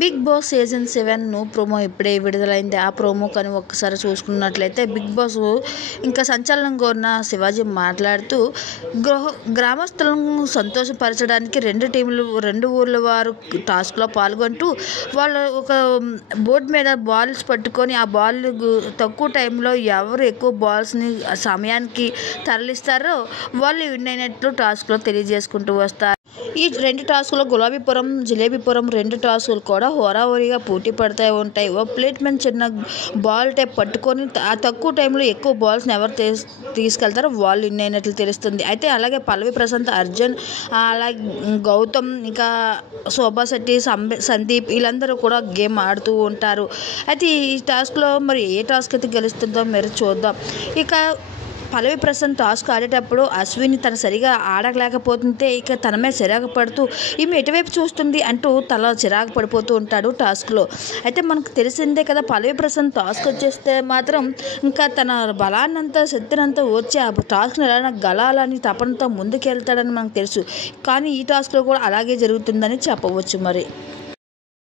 Big boss season 7 promo ఇప్పుడే విడుదలైంది. ఆ ప్రోమో కానీ ఒక్కసారి చూసుకున్నట్లయితే బిగ్ బాస్ ఇంకా సంచలనంగా ఉన్న శివాజీ మాట్లాడుతూ గ్రామస్తులను సంతోషపరచడానికి రెండు ఊర్ల వారు టాస్క్లో పాల్గొంటూ వాళ్ళు ఒక బోర్డు మీద బాల్స్ పట్టుకొని ఆ బాల్ తక్కువ టైంలో ఎవరు ఎక్కువ బాల్స్ని సమయానికి తరలిస్తారో వాళ్ళు విన్ అయినట్లు టాస్క్లో తెలియజేసుకుంటూ వస్తారు. ఈ 2 టాస్కులు గులాబీపురం, జిలేబీపురం 2 టాస్కులు కూడా హోరాహోరీగా పోటీ పడుతూ ఉంటాయి. ఓ ప్లేట్ మీద చిన్న బాల్ టైప్ పట్టుకొని ఆ తక్కువ టైంలో ఎక్కువ బాల్స్ని ఎవరు తీసుకెళ్తారో వాళ్ళు విన్ అయినట్లు తెలుస్తుంది. అయితే అలాగే పల్లవి ప్రశాంత్, అర్జున్, అలాగే గౌతమ్, ఇంకా శోభా శెట్టి, సందీప్ వీళ్ళందరూ కూడా గేమ్ ఆడుతూ ఉంటారు. అయితే ఈ టాస్క్లో మరి ఏ టాస్క్ అయితే గెలుస్తుందో మీరు చూద్దాం. ఇక పల్లవి ప్రశాంత్ టాస్క్ ఆడేటప్పుడు అశ్విని తను సరిగా ఆడలేకపోతుంటే ఇక తన మీద చిరాకు పడుతూ ఈమె ఎటువైపు చూస్తుంది అంటూ తల చిరాకు పడిపోతూ ఉంటాడు టాస్క్లో. అయితే మనకు తెలిసిందే కదా, పల్లవి ప్రశాంత్ టాస్క్ వచ్చేస్తే మాత్రం ఇంకా తన బలాన్నంతా శక్తినంతా వచ్చి ఆ టాస్క్ని ఎలా గలాలని తపనతో ముందుకెళ్తాడని మనకు తెలుసు. కానీ ఈ టాస్క్లో కూడా అలాగే జరుగుతుందని చెప్పవచ్చు మరి.